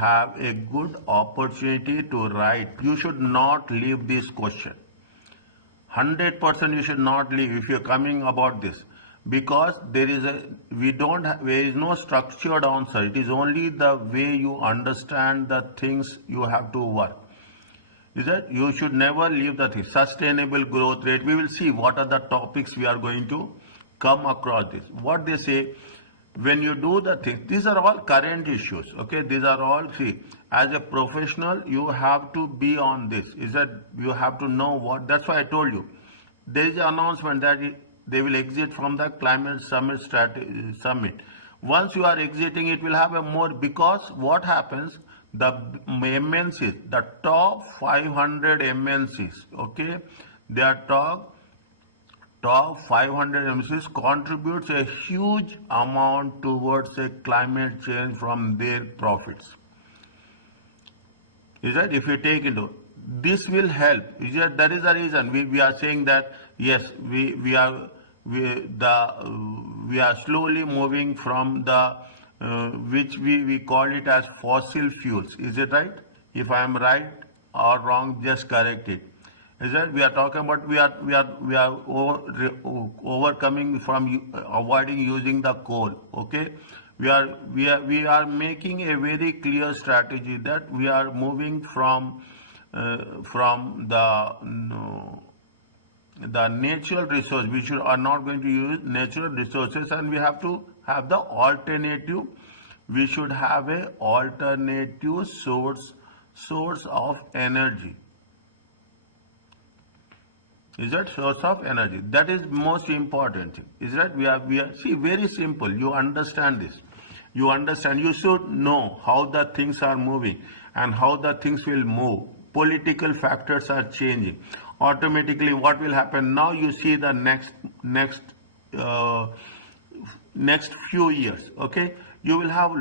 have a good opportunity to write. You should not leave this question. 100% you should not leave if you're coming about this, because there is no structured answer. It is only the way you understand the things you have to work. Is that you should never leave the thing. Sustainable growth rate. We will see what are the topics we are going to come across this. What they say, when you do the things, these are all current issues. Okay, these are all, see, as a professional, you have to be on this. Is that you have to know what, that's why I told you. There is an announcement that they will exit from the climate summit summit. Once you are exiting, it will have a more, because what happens, the MNCs, the top 500 MNCs, okay, their top 500 MNCs contributes a huge amount towards a climate change from their profits. Is that if you take into, this will help. Is that is the reason we are saying that yes, we are slowly moving from the which we call it as fossil fuels. Is it right? If I am right or wrong, just correct it. Is that we are talking about we are overcoming from avoiding using the coal. Okay, we are making a very clear strategy that we are moving from the natural resource. We are not going to use natural resources, and we have to have the alternative. We should have a alternative source of energy. Is that source of energy? That is most important thing. Is that we are see, very simple. You understand this. You understand. You should know how the things are moving and how the things will move. Political factors are changing. Automatically, what will happen now? You see the next few years. Okay, you will have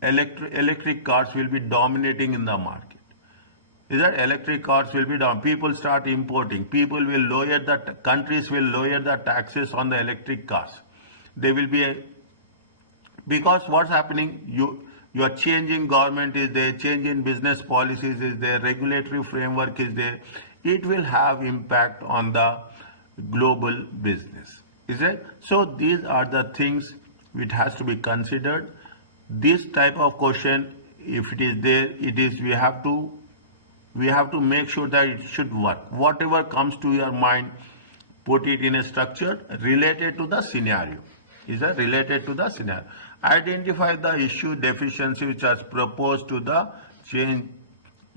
electric cars will be dominating in the market. Is that electric cars will be down? People start importing. People will lower countries will lower the taxes on the electric cars. They will be because what's happening? You are changing, government is there, changing business policies is there, regulatory framework is there. It will have impact on the global business. Is it? So these are the things which has to be considered. This type of question, if it is there, it is we have to make sure that it should work. Whatever comes to your mind, put it in a structure related to the scenario. Is that related to the scenario? Identify the issue deficiency which was proposed to the change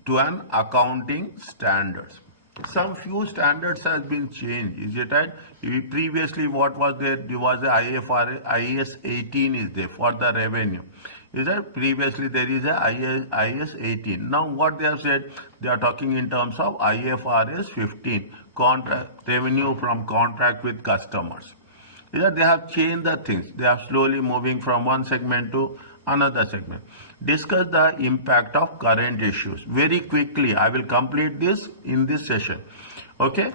to an accounting standards. Some few standards has been changed. Is it right? Previously, what was there? There was the IAS 18 is there for the revenue. Is that previously there is a IAS 18. Now what they have said, they are talking in terms of IFRS 15, revenue from contract with customers. Is that they have changed the things. They are slowly moving from one segment to another segment. Discuss the impact of current issues. Very quickly, I will complete this in this session. Okay,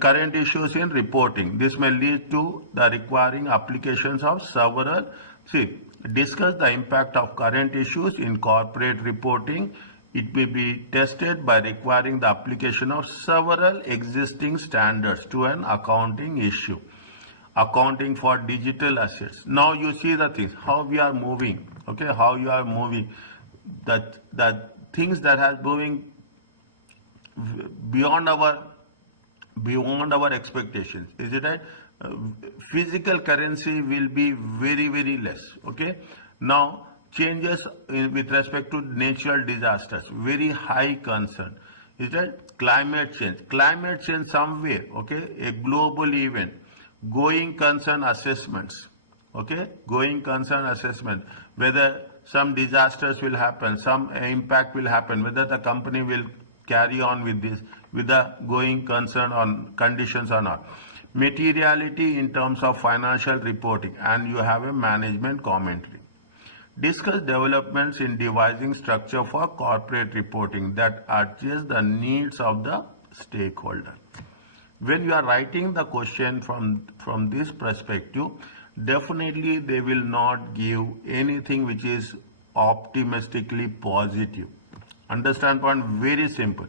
current issues in reporting. This may lead to the requiring applications of several. See, discuss the impact of current issues in corporate reporting. It may be tested by requiring the application of several existing standards to an accounting issue. Accounting for digital assets. Now you see the things, how we are moving. Okay, how you are moving. The things that has moving beyond our expectations. Is it right? Physical currency will be very, very less. Okay. Now changes with respect to natural disasters, very high concern. Is that climate change? Climate change somewhere. Okay, a global event. Going concern assessments. Okay, going concern assessment. Whether some disasters will happen, some impact will happen. Whether the company will carry on with this, with the going concern on conditions or not. Materiality in terms of financial reporting, and you have a management commentary. Discuss developments in devising structure for corporate reporting that adjusts the needs of the stakeholder. When you are writing the question from this perspective, definitely they will not give anything which is optimistically positive. Understand point? Very simple.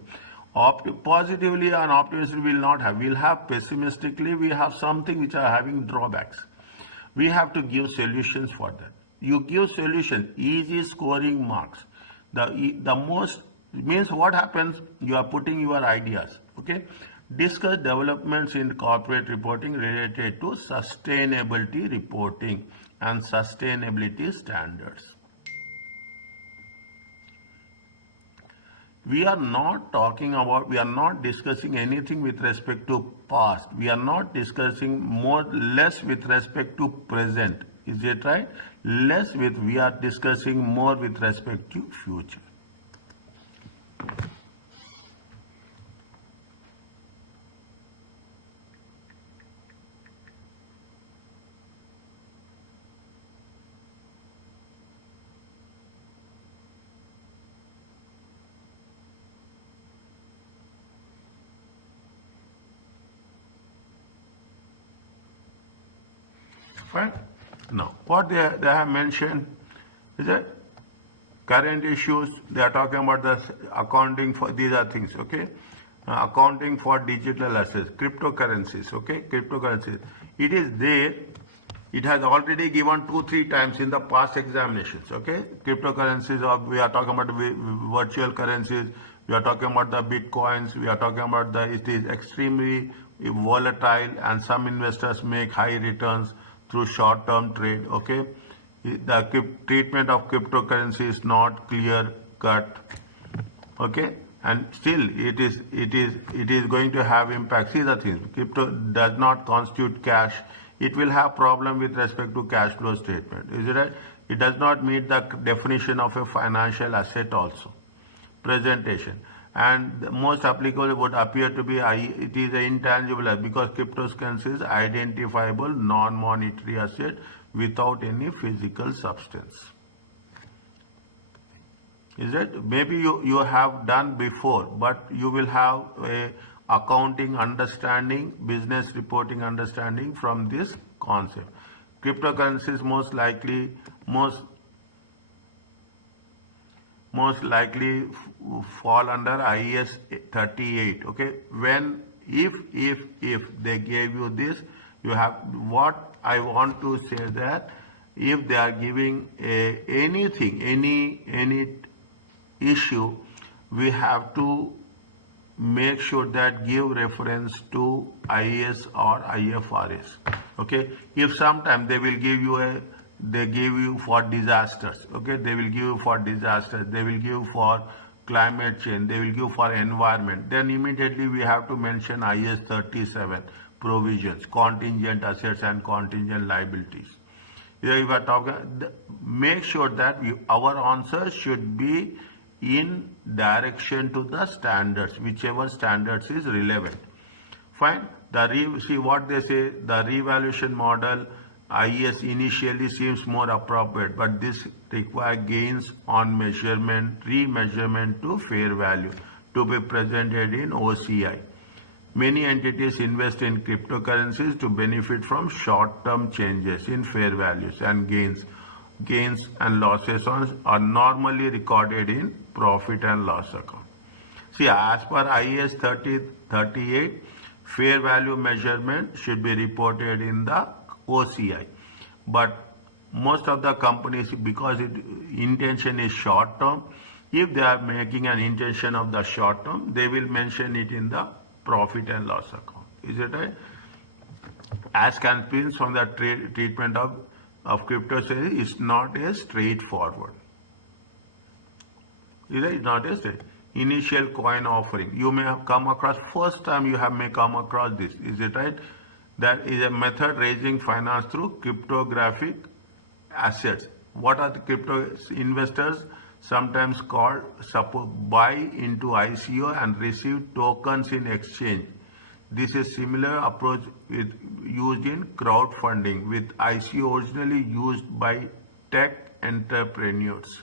Positively and optimistically will not have. We'll have pessimistically, we have something which are having drawbacks. We have to give solutions for that. You give solution, easy scoring marks. The most means what happens, you are putting your ideas, okay? Discuss developments in corporate reporting related to sustainability reporting and sustainability standards. We are not discussing anything with respect to past. We are not discussing less with respect to present. Is it right? We are discussing more with respect to future. Fine. Now, what they have mentioned is that current issues, they are talking about the accounting for, these are things, okay? Accounting for digital assets, cryptocurrencies, okay? Cryptocurrencies. It is there. It has already given 2-3 times in the past examinations, okay? Cryptocurrencies, we are talking about virtual currencies, we are talking about the bitcoins, we are talking about it is extremely volatile and some investors make high returns through short-term trade, okay? The treatment of cryptocurrency is not clear cut, okay? And still it is going to have impact. See the thing, crypto does not constitute cash. It will have problem with respect to cash flow statement. Is it right? It does not meet the definition of a financial asset also. Presentation. And the most applicable would appear to be it is an intangible asset because cryptocurrency is identifiable non-monetary asset without any physical substance. Is it? Maybe you have done before, but you will have a accounting understanding, business reporting understanding from this concept. Cryptocurrencies most likely fall under IAS 38. Okay, when if they gave you this, you have what I want to say that if they are giving anything, any issue, we have to make sure that give reference to IAS or IFRS. Okay, if sometime they will give you they give you for disasters, okay, they will give you for disasters, they will give you for climate change, they will give for environment, then immediately we have to mention IAS 37 provisions, contingent assets and contingent liabilities. If you are talking, make sure that our answer should be in direction to the standards, whichever standards is relevant. Fine. See what they say, the revaluation model IES initially seems more appropriate, but this requires gains on measurement, remeasurement to fair value to be presented in OCI. Many entities invest in cryptocurrencies to benefit from short-term changes in fair values and gains. Gains and losses are normally recorded in profit and loss account. See, as per IAS 38, fair value measurement should be reported in the OCI. But most of the companies, because intention is short term, if they are making an intention of the short term, they will mention it in the profit and loss account. Is it right? As can be from the treatment of cryptocurrency is not as straightforward. Is it not as straight? Initial coin offering. You may have come across, first time you may come across this. Is it right? That is a method raising finance through cryptographic assets. What are the crypto investors? Sometimes called buy into ICO and receive tokens in exchange. This is similar approach used in crowdfunding, with ICO originally used by tech entrepreneurs.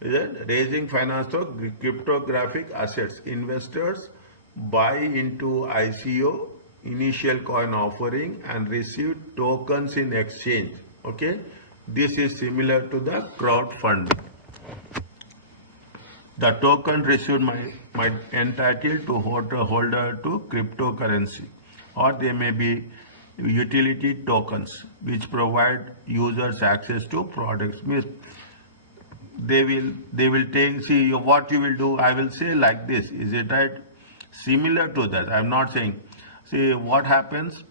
Is it? Raising finance through cryptographic assets. Investors buy into ICO initial coin offering and receive tokens in exchange. Okay, this is similar to the crowdfunding. The token received might entitle to holder to cryptocurrency, or they may be utility tokens which provide users access to products. Means they will take, see what you will do. I will say like this, is it right? Similar to that, I'm not saying, see what happens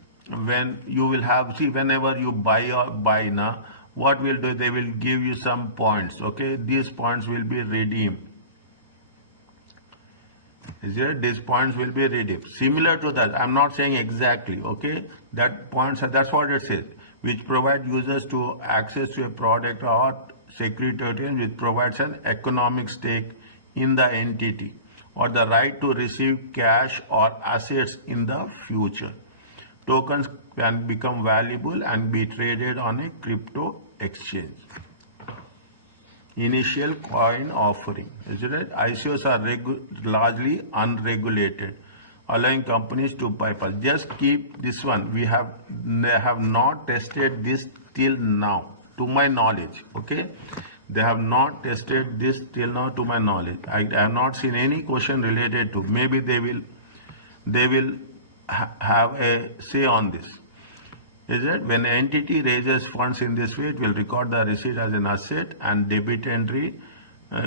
when you will have, see whenever you buy now, what will do, they will give you some points. Okay, these points will be redeemed. Is it? These points will be redeemed. Similar to that, I'm not saying exactly. Okay, that points, that's what it says, which provide users to access to a product or security which provides an economic stake in the entity or the right to receive cash or assets in the future. Tokens can become valuable and be traded on a crypto exchange. Initial coin offering. Is it right? ICOs are largely unregulated, allowing companies to bypass. Just keep this one. They have not tested this till now, to my knowledge. Okay, they have not tested this till now, to my knowledge. I have not seen any question related to. Maybe they will have a say on this. Is it? When an entity raises funds in this way, it will record the receipt as an asset and debit entry.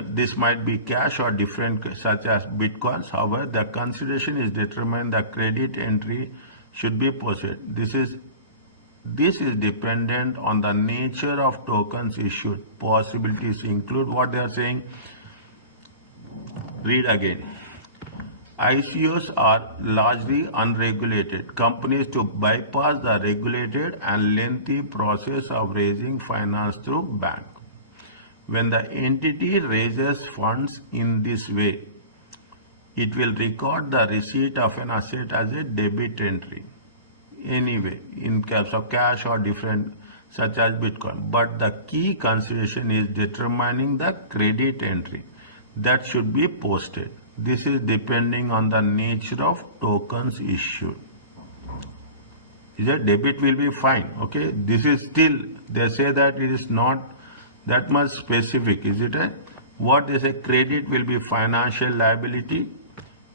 This might be cash or different, such as bitcoins. However, the consideration is determined the credit entry should be posted. This is dependent on the nature of tokens issued. Possibilities include what they are saying. Read again. ICOs are largely unregulated. Companies to bypass the regulated and lengthy process of raising finance through bank. When the entity raises funds in this way, it will record the receipt of an asset as a debit entry. Anyway, in terms of cash or different, such as Bitcoin. But the key consideration is determining the credit entry that should be posted. This is depending on the nature of tokens issued. Is a debit will be fine. Okay, this is still, they say that it is not that much specific. Is it a, what they say, credit will be financial liability.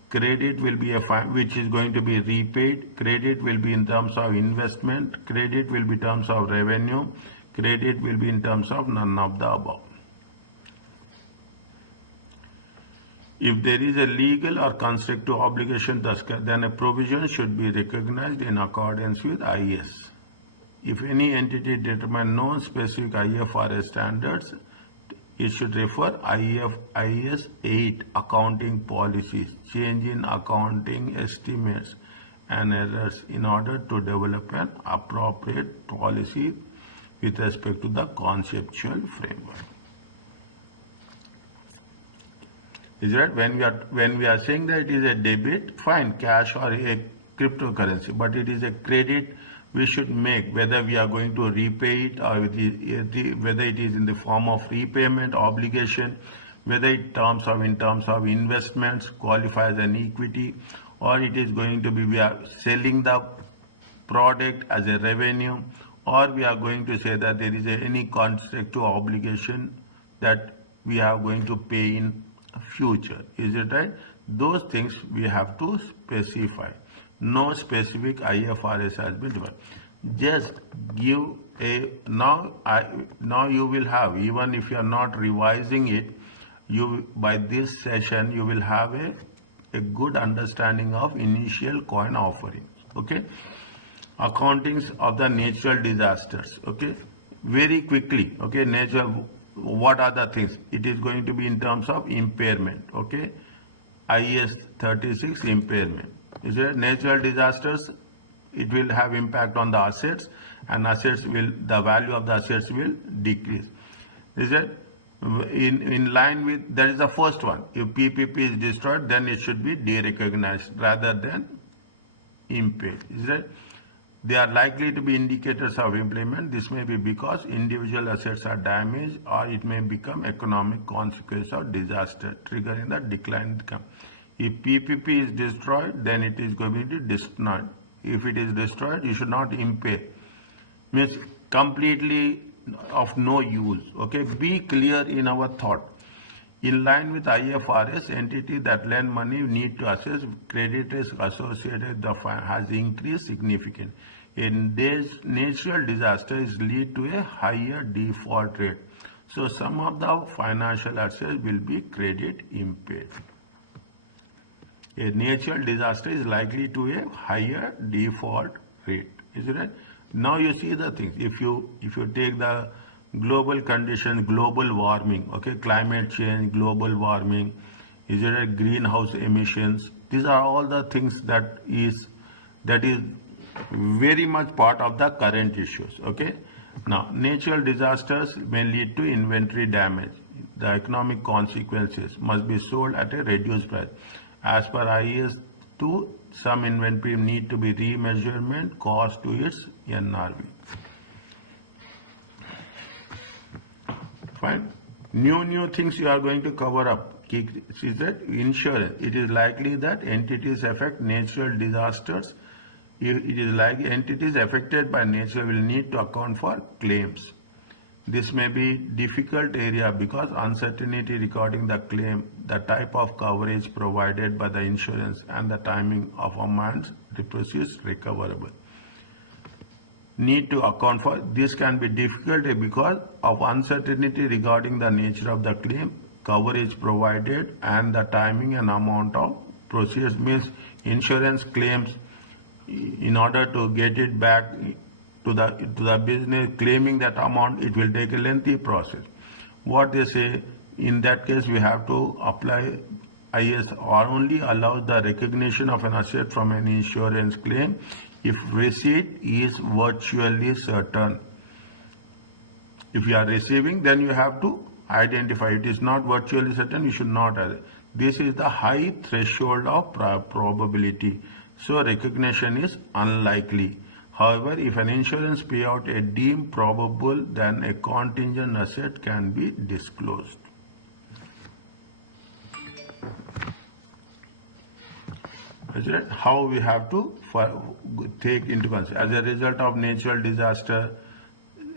Credit will be which is going to be repaid. Credit will be in terms of investment. Credit will be in terms of revenue. Credit will be in terms of none of the above. If there is a legal or constructive obligation, then a provision should be recognized in accordance with IS. If any entity determines non-specific IFRS standards, it should refer IS 8 accounting policies, change in accounting estimates and errors in order to develop an appropriate policy with respect to the conceptual framework. Is that when we are saying that it is a debit, fine, cash or a cryptocurrency, but it is a credit we should make, whether we are going to repay it or whether it is in the form of repayment obligation, whether in terms of investments qualify as an equity, or it is going to be we are selling the product as a revenue, or we are going to say that there is any constructive obligation that we are going to pay in future. Is it right? Those things we have to specify. No specific IFRS has been developed. Just give a now you will have, even if you are not revising it, you by this session you will have a good understanding of initial coin offerings. Okay, accountings of the natural disasters. Okay, very quickly. Okay, what are the things? It is going to be in terms of impairment. Okay, IS 36 impairment. Is there natural disasters? It will have impact on the assets, and the value of the assets will decrease. Is it in line with, that is the first one. If PPP is destroyed, then it should be derecognized rather than impaired. Is that they are likely to be indicators of impairment. This may be because individual assets are damaged, or it may become economic consequence of disaster, triggering the decline in income. If PPP is destroyed, then it is going to be destroyed. if it is destroyed, you should not impay. Means completely of no use. Okay, be clear in our thought. In line with IFRS, entity that lend money need to assess credit risk associated with the has increased significantly. In this, natural disasters lead to a higher default rate. So some of the financial assets will be credit impaired. A natural disaster is likely to a higher default rate. Is it right? Now you see the things. If you take the global condition, global warming, okay, climate change, global warming, is it a greenhouse emissions? These are all the things that is very much part of the current issues. Okay. Now, natural disasters may lead to inventory damage. The economic consequences must be sold at a reduced price. As per IAS 2, some inventory need to be remeasurement cost to its NRV. Fine. New things you are going to cover up. Is that insurance? It is likely that entities affect natural disasters. It is likely entities affected by nature will need to account for claims. This may be difficult area because uncertainty regarding the claim, the type of coverage provided by the insurance, and the timing of amounts is recoverable. Need to account for this can be difficult because of uncertainty regarding the nature of the claim, coverage provided, and the timing and amount of proceeds. Means insurance claims, in order to get it back to the business, claiming that amount, it will take a lengthy process. What they say, in that case, we have to apply IS or only allows the recognition of an asset from an insurance claim if receipt is virtually certain. If you are receiving, then you have to identify. It is not virtually certain, you should not. This is the high threshold of probability. So recognition is unlikely. However, if an insurance payout is deemed probable, then a contingent asset can be disclosed. How we have to take into consideration. As a result of natural disaster,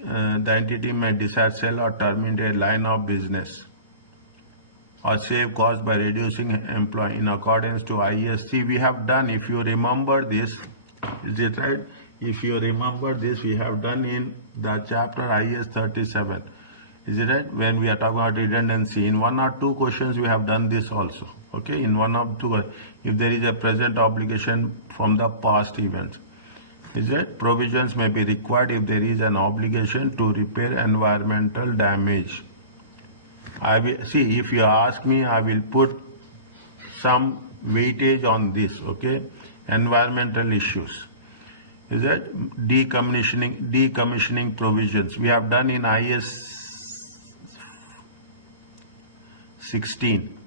the entity may decide sell or terminate a line of business or save costs by reducing employee in accordance to ISC. We have done, if you remember this, is it right? If you remember this, we have done in the chapter IS 37. Is it right? When we are talking about redundancy, in one or two questions we have done this also. Okay, in one or two, if there is a present obligation from the past events. Is it? Provisions may be required if there is an obligation to repair environmental damage. I will see, if you ask me, I will put some weightage on this. Okay, environmental issues. Is that decommissioning provisions we have done in IS 16.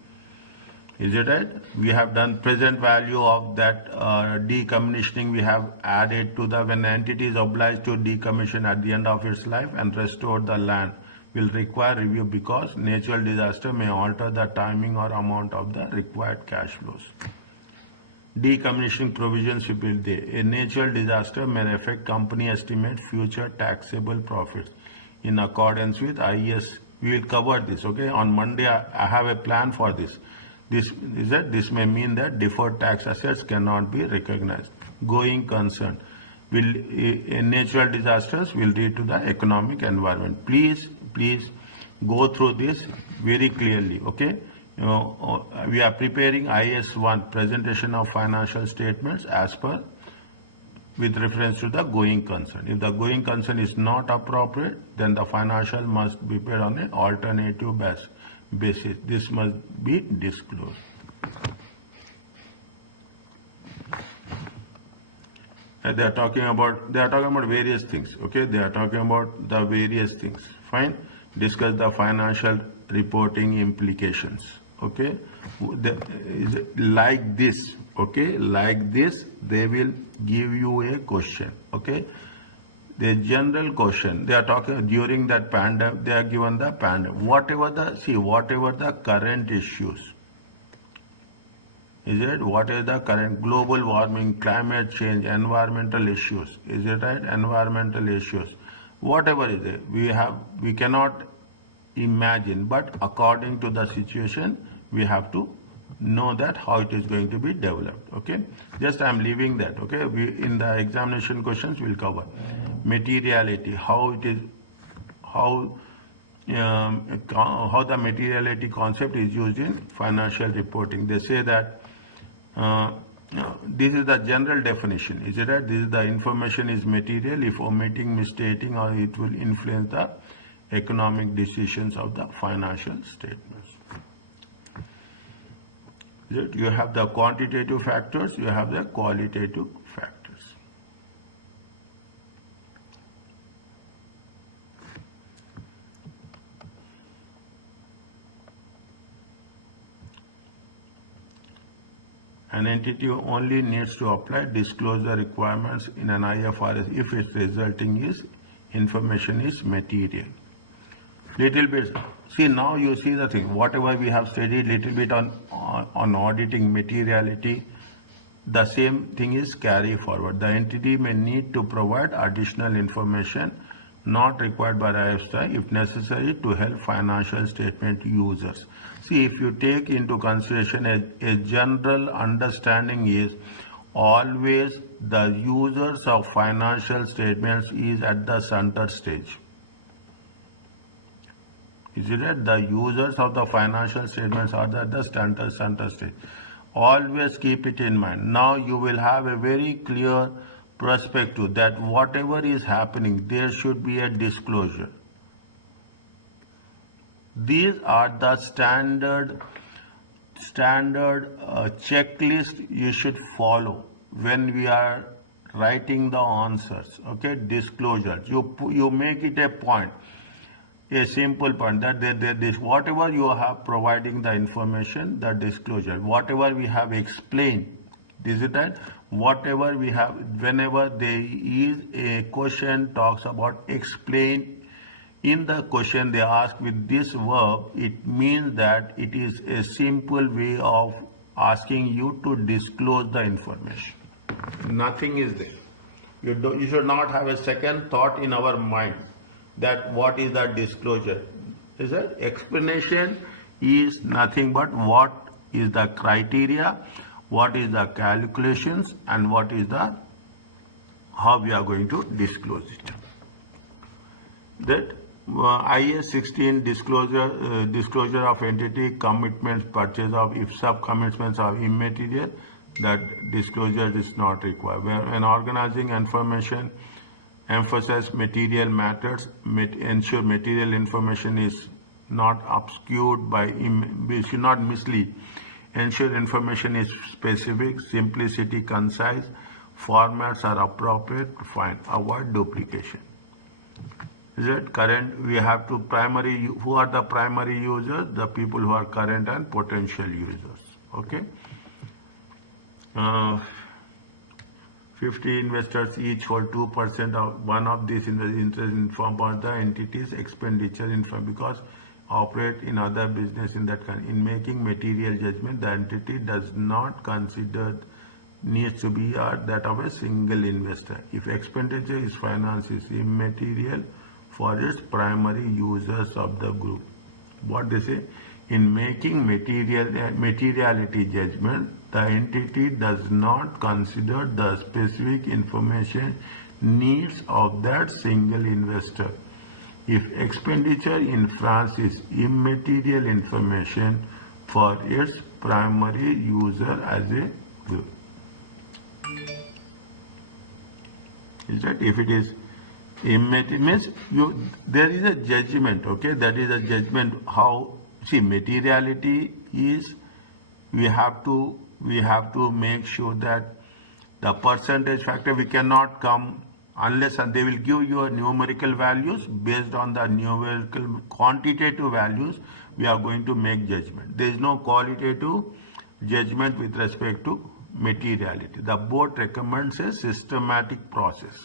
Is it right? We have done present value of that decommissioning. We have added to the when the entity is obliged to decommission at the end of its life and restore the land will require review because natural disaster may alter the timing or amount of the required cash flows. Decommissioning provisions will be there. A natural disaster may affect company estimate future taxable profits in accordance with IS. We will cover this. Okay, on Monday I have a plan for this. This may mean that deferred tax assets cannot be recognized. Going concern natural disasters will lead to the economic environment. Please go through this very clearly. Okay. We are preparing IS1 presentation of financial statements as per with reference to the going concern. If the going concern is not appropriate, then the financial must be prepared on an alternative basis. This must be disclosed. They are talking about various things. Okay, they are talking about the various things. Fine. Discuss the financial reporting implications. Okay, like this. Okay, like this, they will give you a question. Okay, the general question they are talking during that pandemic. They are given the pandemic. Whatever the current issues. Is it? What is the current global warming, climate change, environmental issues? Is it right? Environmental issues. Whatever is it, we cannot imagine, but according to the situation, we have to know that how it is going to be developed. Okay, just I am leaving that. Okay, we in the examination questions will cover materiality, how it is, how the materiality concept is used in financial reporting. They say that this is the general definition. Is it right? This is the information is material if omitting, misstating, or it will influence the economic decisions of the financial statements. Is it? You have the quantitative factors, you have the qualitative factors. An entity only needs to apply disclosure requirements in an IFRS if its resulting is information is material. Little bit, see now you see the thing, whatever we have studied little bit on auditing materiality, the same thing is carry forward. The entity may need to provide additional information not required by IFRS if necessary to help financial statement users. See, if you take into consideration a general understanding is always the users of financial statements is at the center stage. Is it right? The users of the financial statements are at the center stage. Always keep it in mind. Now you will have a very clear perspective that whatever is happening, there should be a disclosure. These are the standard checklist you should follow when we are writing the answers. Okay, disclosure. You make it a point, a simple point that this whatever you have providing the information, the disclosure, whatever we have explained. Is it right? Whatever we have, whenever there is a question talks about explain. In the question they ask with this verb, it means that it is a simple way of asking you to disclose the information. Nothing is there. You should not have a second thought in our mind that what is the disclosure. Is that explanation is nothing but what is the criteria, what is the calculations, and what is the how we are going to disclose it. That IS 16 disclosure of entity commitments, purchase of if sub commitments are immaterial, that disclosure is not required. Where when organizing information, emphasize material matters, ensure material information is not obscured by, we should not mislead. Ensure information is specific, simplicity, concise, formats are appropriate, fine, avoid duplication. Is it current? We have to primary, who are the primary users? The people who are current and potential users. Okay. 50 investors each hold 2% of one of these in the interest in form of the entity's expenditure in firm because operate in other business in that country. In making material judgment, the entity does not consider needs to be that of a single investor. If expenditure is finance is immaterial for its primary users of the group. What they say? In making materiality judgment, the entity does not consider the specific information needs of that single investor. If expenditure in France is immaterial information for its primary user as a group. Is that if it is immaterial means there is a judgment, okay? That is a judgment how see materiality is we have to make sure that the percentage factor we cannot come unless and they will give you a numerical values based on the numerical quantitative values we are going to make judgment. There is no qualitative judgment with respect to materiality. The board recommends a systematic process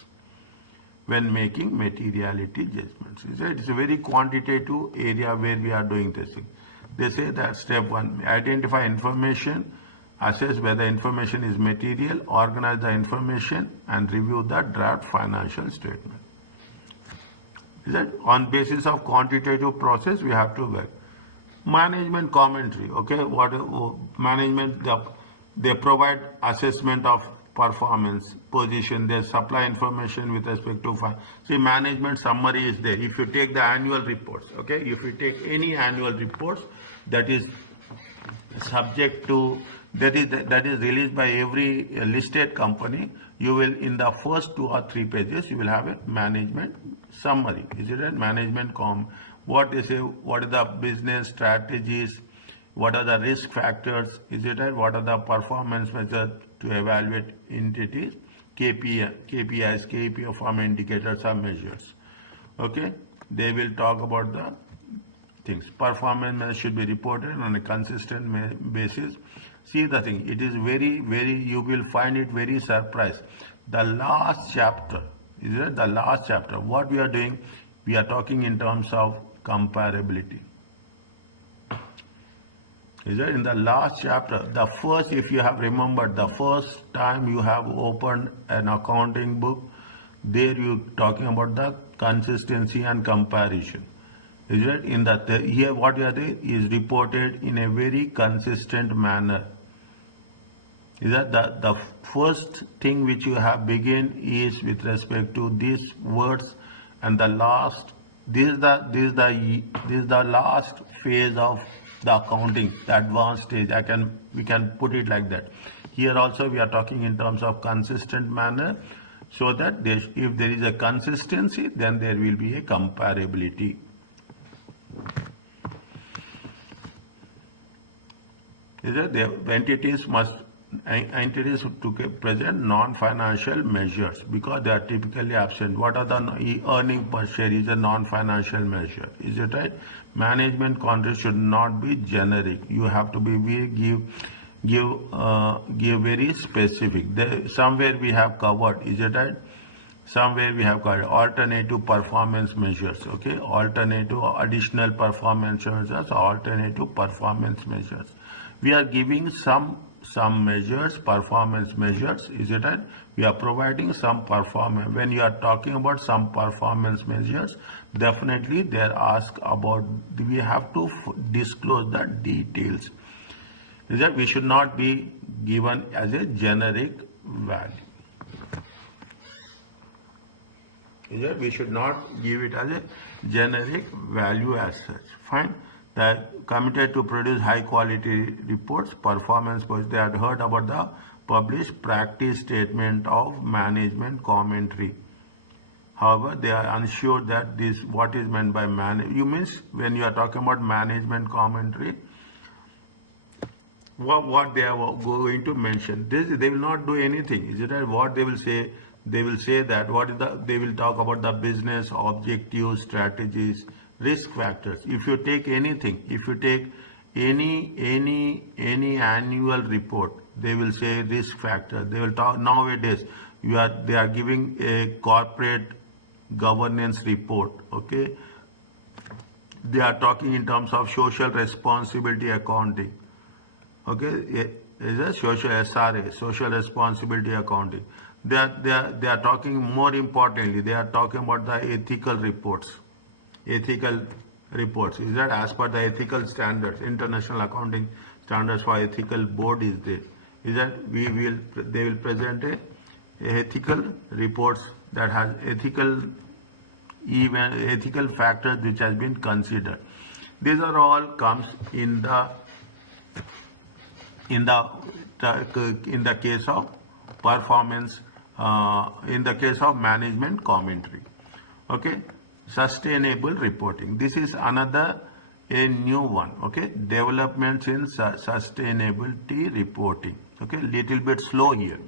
when making materiality judgments. It's a very quantitative area where we are doing this thing. They say that step one, identify information assess whether information is material, organize the information, and review the draft financial statement. Is that on basis of quantitative process we have to work. Management commentary, okay, what management, they provide assessment of performance, position, they supply information with respect to, see, management summary is there. If you take the annual reports, okay, if you take any annual reports that is subject to, that is released by every listed company, you will, in the first 2 or 3 pages, you will have a management summary. Is it a management what they say, what are the business strategies, what are the risk factors, is it right? What are the performance measures to evaluate entities, KPIs, key performance indicators or measures. Okay, they will talk about the things. Performance measures should be reported on a consistent basis. See the thing, it is very, you will find it very surprised. The last chapter, is it the last chapter? What we are doing, we are talking in terms of comparability. Is it in the last chapter? The first, if you have remembered, the first time you have opened an accounting book, there you talking about the consistency and comparison. Is it in the here what you are doing is reported in a very consistent manner. Is that the first thing which you have begin is with respect to these words, and the last, this is the last phase of the accounting, the advanced stage. We can put it like that. Here also we are talking in terms of consistent manner, so that if there is a consistency, then there will be a comparability. Is that the entities to present non-financial measures because they are typically absent. What are the earning per share is a non-financial measure. Is it right? Management contract should not be generic. You have to be give very specific. Somewhere we have covered. Is it right? Somewhere we have covered alternative performance measures. Okay, alternative additional performance measures, alternative performance measures. We are giving some measures, performance measures, is it right? We are providing some performance. When you are talking about some performance measures, definitely they are asked about, we have to disclose the details. Is that we should not be given as a generic value. Is that we should not give it as a generic value as such. Fine. They are committed to produce high quality reports, performance, they had heard about the published practice statement of management commentary. However, they are unsure that this, what is meant by you means when you are talking about management commentary, what they are going to mention. They will not do anything. Is it right? What they will say? They will say that they will talk about the business objectives, strategies, risk factors. If you take anything, if you take any annual report, they will say risk factor. They will talk nowadays. They are giving a corporate governance report. Okay, they are talking in terms of social responsibility accounting. Okay, is a social SRA, social responsibility accounting. They are talking, more importantly, they are talking about the ethical reports. Ethical reports, is that as per the ethical standards, international accounting standards for ethical board is there. Is that they will present a ethical reports that has ethical factors which has been considered. These are all comes in the case of performance, in the case of management commentary. Okay. Sustainable reporting. This is a new one. Okay, developments in sustainability reporting. Okay, little bit slow here.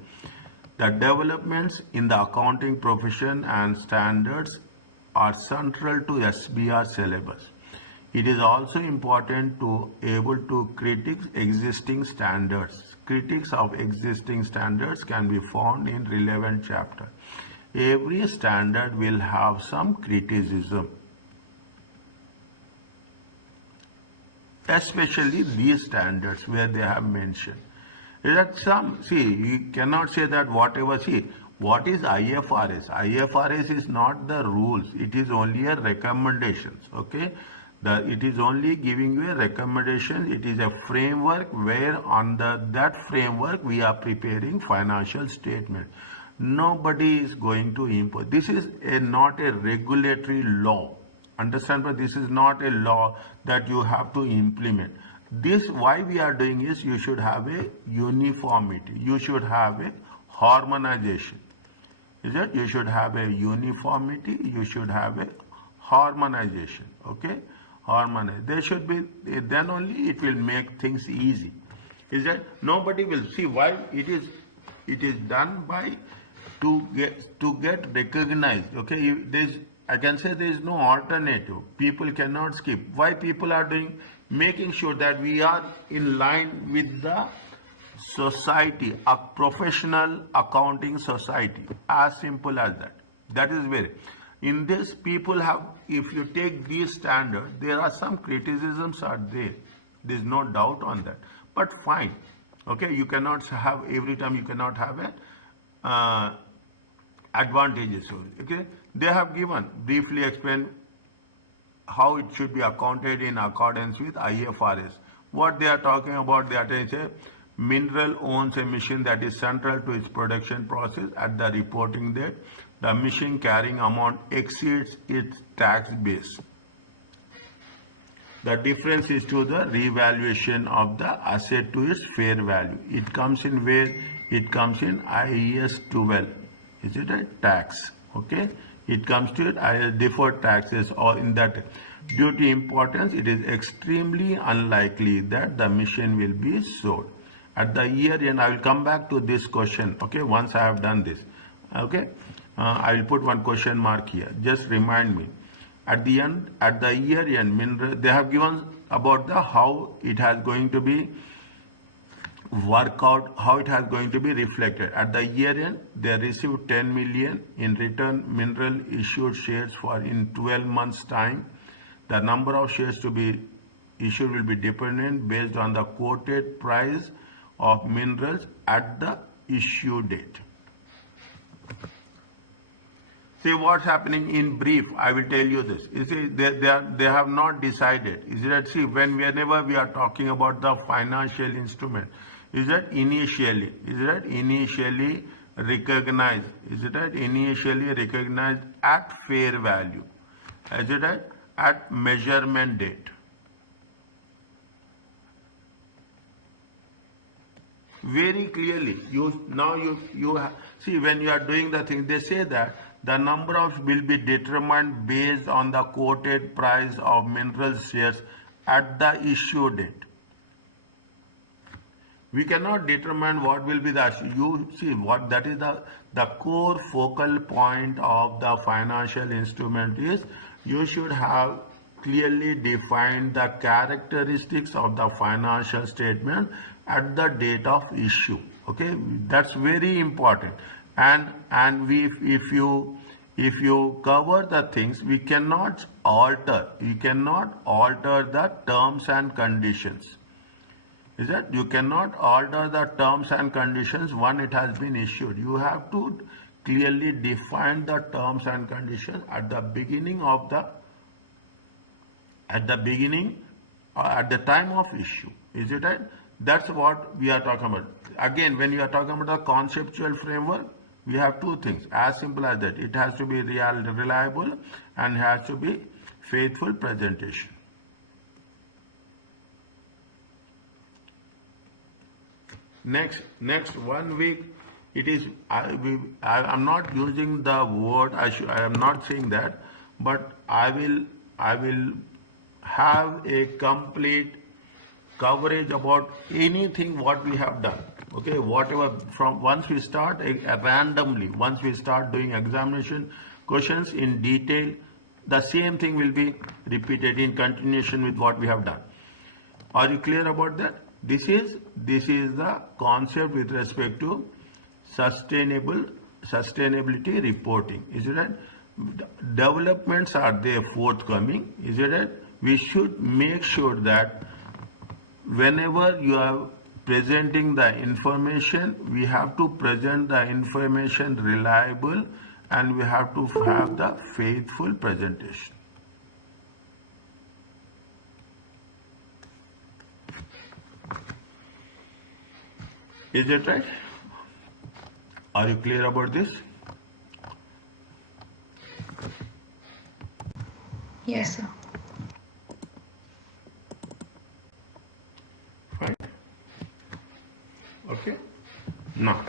The developments in the accounting profession and standards are central to SBR syllabus. It is also important to able to critique existing standards. Critiques of existing standards can be found in relevant chapter. Every standard will have some criticism, especially these standards where they have mentioned. Is that some, see, you cannot say that whatever, see, what is IFRS? IFRS is not the rules, it is only a recommendations, okay? It is only giving you a recommendation, it is a framework where under that framework we are preparing financial statement. Nobody is going to impose. This is not a regulatory law. Understand, but this is not a law that you have to implement. This, why we are doing is you should have a uniformity. You should have a harmonization. Is it? You should have a uniformity. You should have a harmonization. Okay? Harmonize. There should be, then only it will make things easy. Is that nobody will see why it is done by to get recognized. Okay? I can say there is no alternative. People cannot skip. Why people are doing? Making sure that we are in line with the society, a professional accounting society. As simple as that. That is very. In this, people have, if you take these standards, there are some criticisms are there. There is no doubt on that. But fine. Okay, you cannot have, every time you cannot have a advantages. Okay, they have given, briefly explained how it should be accounted in accordance with IFRS. What they are talking about, they are saying mineral owns a machine that is central to its production process at the reporting date. The machine carrying amount exceeds its tax base. The difference is to the revaluation of the asset to its fair value. It comes in where? It comes in IAS 12. Is it a tax? Okay. It comes to it deferred taxes, or in that due to importance, it is extremely unlikely that the machine will be sold. At the year end, I will come back to this question, okay, once I have done this. Okay, I will put one question mark here. Just remind me. At the end, at the year end, mineral, they have given about the how it has going to be work out, how it has going to be reflected. At the year end, they received 10 million. In return, mineral issued shares for in 12 months time. The number of shares to be issued will be dependent based on the quoted price of minerals at the issue date. See what's happening in brief. I will tell you this. You see, they have not decided. Is that, see, whenever we are talking about the financial instrument, is that initially recognized? Is it that initially recognized at fair value? Is it that at measurement date? Very clearly, you see, when you are doing the thing, they say that the number of will be determined based on the quoted price of mineral shares at the issue date. We cannot determine what will be the issue. You see what that is the core focal point of the financial instrument is you should have clearly defined the characteristics of the financial statement at the date of issue. Okay, that's very important. And if you cover the things, we cannot alter. You cannot alter the terms and conditions. Is that you cannot alter the terms and conditions when it has been issued. You have to clearly define the terms and conditions at the beginning of the at the time of issue. Is it right? That's what we are talking about. Again, when you are talking about the conceptual framework, we have two things. As simple as that. It has to be reliable and has to be faithful presentation. Next 1 week, it is. I am not using the word. I am not saying that, but I will have a complete coverage about anything what we have done. Okay, whatever from once we start randomly, once we start doing examination questions in detail, the same thing will be repeated in continuation with what we have done. Are you clear about that? This is the concept with respect to sustainability reporting. Is it right? Developments are there forthcoming. Is it right? We should make sure that whenever you are presenting the information, we have to present the information reliable, and we have to have the faithful presentation. Is it right? Are you clear about this? Yes, sir. Fine. Okay. Now,